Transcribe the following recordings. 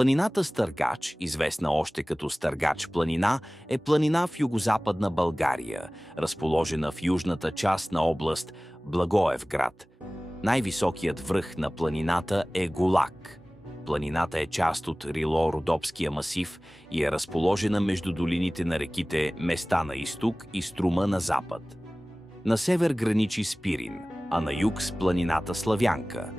Планината Стъргач, известна още като Стъргач планина, е планина в югозападна България, разположена в южната част на област Благоевград. Най-високият връх на планината е Голак. Планината е част от Рило-Родопския масив и е разположена между долините на реките Места на изток и Струма на запад. На север граничи с Пирин, а на юг с планината Славянка.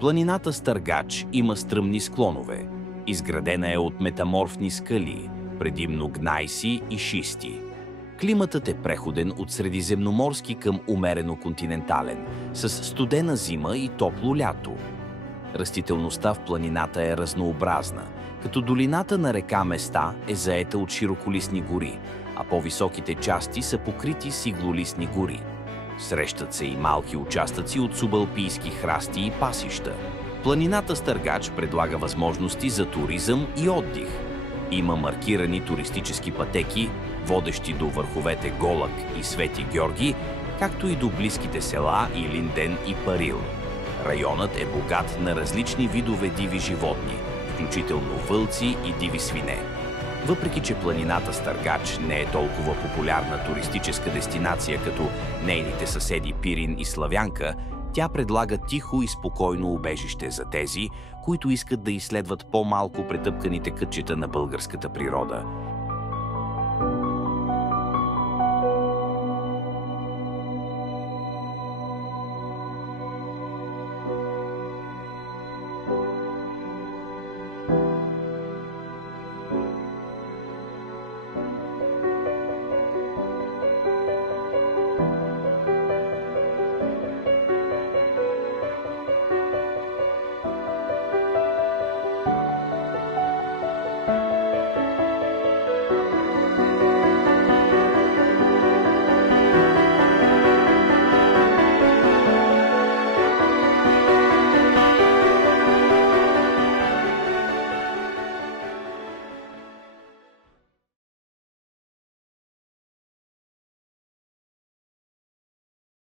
Планината Стъргач има стръмни склонове. Изградена е от метаморфни скали, предимно гнайси и шисти. Климатът е преходен от средиземноморски към умерено континентален, с студена зима и топло лято. Растителността в планината е разнообразна, като долината на река Места е заета от широколистни гори, а по-високите части са покрити с иглолистни гори. Срещат се и малки участъци от субалпийски храсти и пасища. Планината Стъргач предлага възможности за туризъм и отдих. Има маркирани туристически пътеки, водещи до върховете Голак и Свети Георги, както и до близките села Илинден и Парил. Районът е богат на различни видове диви животни, включително вълци и диви свине. Въпреки че планината Стъргач не е толкова популярна туристическа дестинация като нейните съседи Пирин и Славянка, тя предлага тихо и спокойно убежище за тези, които искат да изследват по-малко претъпканите кътчета на българската природа